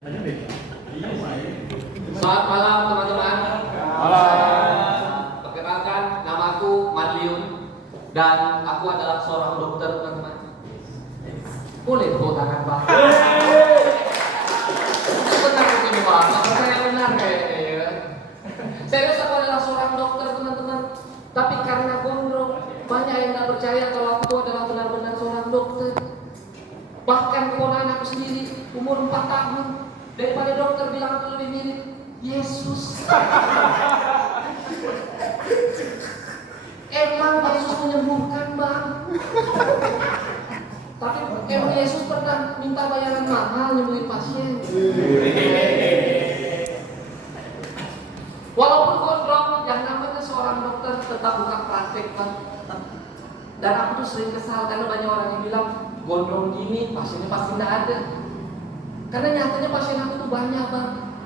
Selamat malam teman-teman. Malam. Perkenalkan, namaku Madiun dan aku adalah seorang dokter, teman-teman. Boleh tepuk tangan, Pak? Benar ini, Pak. Apa saya benar kayaknya ya? Serius, aku adalah seorang dokter, teman-teman. Tapi karena gondrong, banyak yang tidak percaya kalau aku adalah benar-benar seorang dokter. Bahkan keponakan aku sendiri umur 4 tahun, daripada dokter bilang aku lebih mirip Yesus. Emang Yesus menyembuhkan, Bang. Tapi emang Yesus pernah minta bayaran mahal nyembuhin pasien. Walaupun gondrong, yang namanya seorang dokter tetap buka praktek, Bang. Dan aku tuh sering kesal karena banyak orang yang bilang gondrong gini pasiennya pasti tidak ada. Karena nyatanya pasien aku tuh banyak, Bang.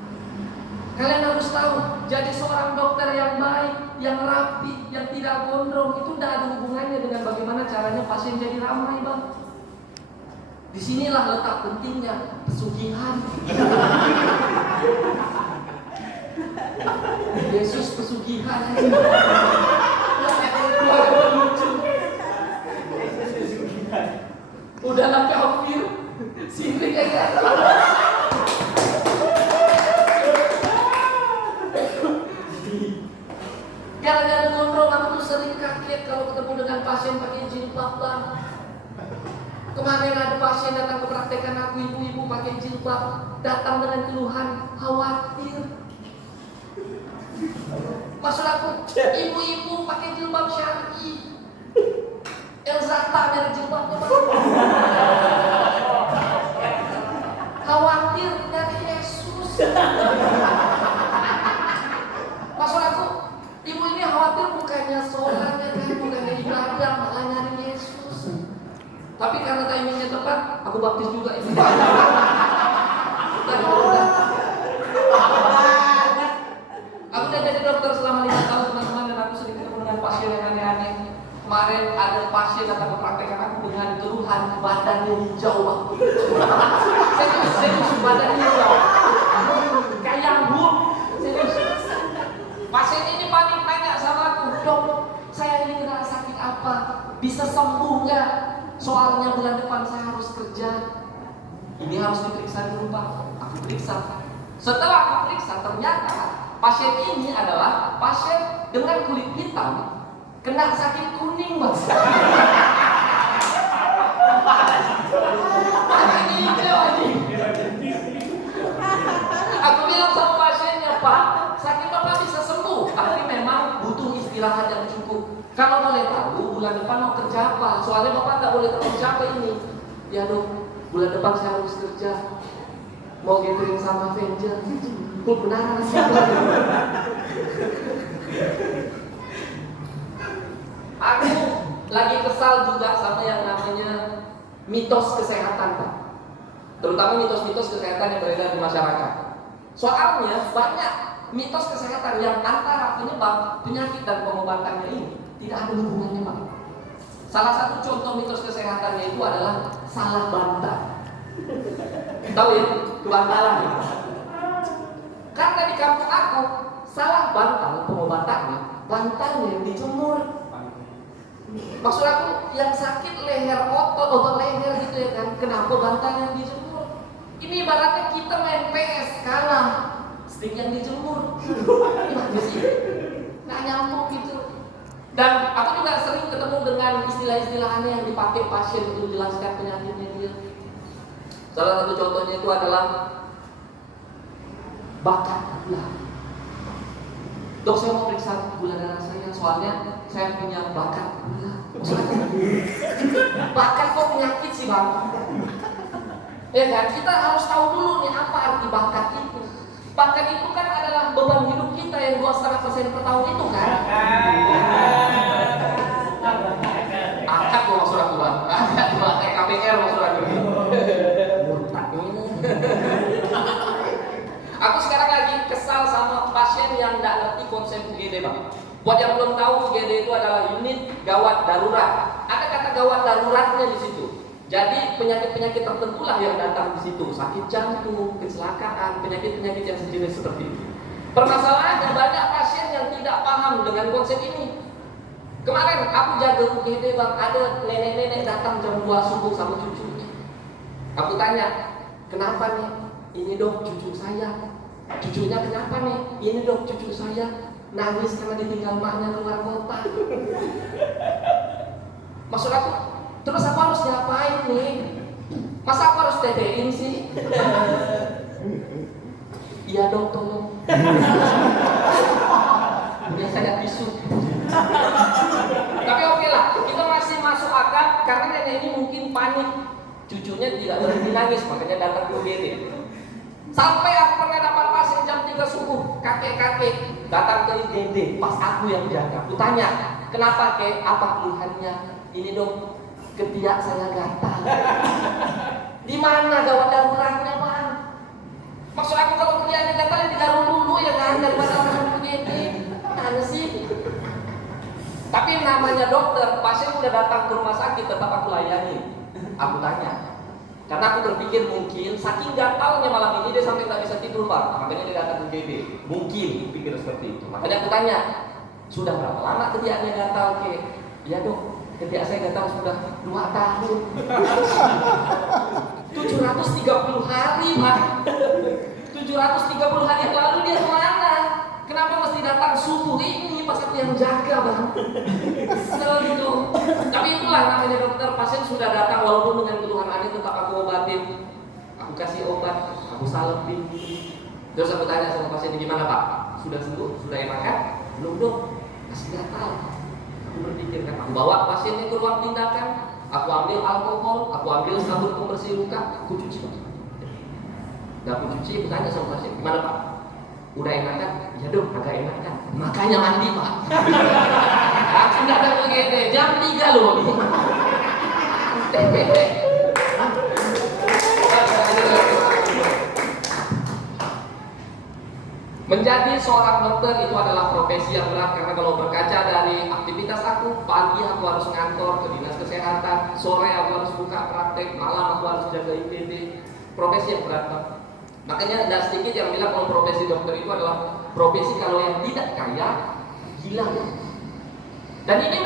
Kalian harus tahu, jadi seorang dokter yang baik, yang rapi, yang tidak gondrong itu tidak ada hubungannya dengan bagaimana caranya pasien jadi ramai, Bang. Disinilah letak pentingnya pesugihan. Yesus pesugihan. Udahlah kafir, sirik aja. Gara-gara gondrong aku tuh sering kaget kalau ketemu dengan pasien pakai jilbab, Bang. Kemarin ada pasien datang ke praktekan aku, ibu-ibu pakai jilbab, datang dengan keluhan khawatir. Maksud aku, ibu-ibu pakai jilbab syar'i. Elzata merek jilbabnya, Bang. Khawatir dari Yesus. Maksud aku, ibu ini khawatir bukannya sholat, bukannya ibadah, malah nyari Yesus. Tapi karena timingnya tepat, aku baptis juga ini. Aku udah jadi dokter selama 5 tahun, teman-teman, dan aku sering ketemu dengan pasien yang aneh-aneh. Kemarin ada pasien datang ke praktekan aku dengan keluhan badannya hijau, Bang. Serius badannya hijau. Kayak buruk. Serius. Pasien ini panik nanya sama aku, "Dok, saya ini kena sakit apa? Bisa sembuh nggak? Soalnya bulan depan saya harus kerja." Ini harus diperiksa dulu, Pak. Aku periksa. Setelah aku periksa, ternyata pasien ini adalah pasien dengan kulit hitam, kena sakit kuning, Bang. Ini hijau ini. Aku bilang sama pasiennya, "Pak, sakit Bapak bisa sembuh, tapi memang butuh istirahat yang cukup. Kalau boleh tahu, bulan depan mau kerja apa? Soalnya Bapak nggak boleh terlalu capek ini." "Ya, Dok, bulan depan saya harus kerja. Mau gathering sama Avenger." Benar sih. Aku lagi kesal juga sama yang namanya mitos kesehatan, Pak. Terutama mitos-mitos kesehatan yang beredar di masyarakat. Soalnya banyak mitos kesehatan yang antara penyebab penyakit dan pengobatannya ini tidak ada hubungannya, Pak. Salah satu contoh mitos kesehatannya itu adalah salah bantal. Tahu ya, kebantalan. Karena di kampung aku salah bantal pengobatannya, bantalnya yang dijemur. Maksud aku yang sakit leher, otot leher gitu ya kan, kenapa bantal yang dijemur? Ini ibaratnya kita main PS kalah, stick yang dijemur. Gimana sih? Nggak nyambung gitu. Dan aku juga sering ketemu dengan istilah-istilah aneh yang dipakai pasien untuk menjelaskan penyakitnya dia. Salah satu contohnya itu adalah bakat gula. "Dok, saya mau periksa gula darah saya, soalnya saya punya bakat gula." Bakat kok penyakit sih, Bang? Ya kan, kita harus tahu dulu nih apa arti bakat itu. Bakat itu kan adalah beban hidup kita yang 2,5% per tahun itu kan. Angkat tuh maksud aku, Bang. Angkat tuh, KPR maksud aku. Aku sekarang lagi kesal sama pasien yang tidak ngerti konsep UGD, Bang. Buat yang belum tahu, UGD itu adalah unit gawat darurat. Ada kata gawat daruratnya di situ. Jadi penyakit-penyakit tertentu lah yang datang di situ, sakit jantung, kecelakaan, penyakit-penyakit yang sejenis seperti itu. Permasalahannya banyak pasien yang tidak paham dengan konsep ini. Kemarin aku jaga UGD bang, ada nenek-nenek datang jam 2 subuh sama cucunya. Aku tanya, kenapa nih? Ini dok cucu saya. Cucunya kenapa nih? Ini dok cucu saya nangis karena ditinggal maknya keluar kota. Maksud aku, terus aku harus ngapain nih? Masa aku harus TT-in sih? Iya dok, tolong. Udah saya tisu. Tapi oke lah, kita masih masuk akal karena nenek ini mungkin panik. Cucunya tidak berhenti nangis, makanya datang ke UGD. Sampai aku pernah dapat pasien jam 3 subuh, kakek-kakek datang ke UGD, pas aku yang jaga. Aku tanya, kenapa kek? Apa keluhannya? Ini dong, ketiak saya gatal. Di mana gawat daruratnya bang? Maksud aku kalau ketiaknya gatal ya digarung dulu ya kan, daripada orang UGD. Mana sih? Tapi namanya dokter, pasien udah datang ke rumah sakit tetap aku layani. Aku tanya, karena aku berpikir mungkin saking gatalnya malam ini dia sampai nggak bisa tidur bang, makanya dia datang ke UGD. Mungkin pikir seperti itu. Makanya aku tanya, sudah berapa lama ketiaknya gatal kek? Ya dok, ketiak saya gatal sudah 2 tahun. 730 hari bang. 730 hari yang lalu dia kemana? Kenapa mesti datang subuh ini pas aku yang jaga bang? Kesel gitu. Tapi itulah namanya dokter, pasien sudah datang walaupun dengan keluhan aneh tetap aku obatin. Aku kasih obat, aku salepin. Terus aku tanya sama pasien, gimana pak? Sudah sembuh? Sudah enakan? Belum dok, masih gatal. Aku berpikir kan, aku bawa pasiennya ke ruang tindakan, aku ambil alkohol, aku ambil sabun pembersih luka, aku cuci pak. Dan aku cuci, aku tanya sama pasien, gimana pak? Udah enakan? Ya dok, agak enakan. Makanya mandi pak. Langsung datang ke UGD, jam 3 loh. Menjadi seorang dokter itu adalah profesi yang berat, karena kalau berkaca dari aktivitas aku, pagi aku harus ngantor ke dinas kesehatan, sore aku harus buka praktek, malam aku harus jaga IGD. Profesi yang berat banget. Makanya ada sedikit yang bilang kalau profesi dokter itu adalah profesi kalau yang tidak kaya gila. Dan ini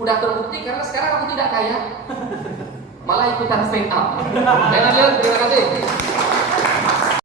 udah terbukti karena sekarang aku tidak kaya, malah ikutan stand up. Terima kasih.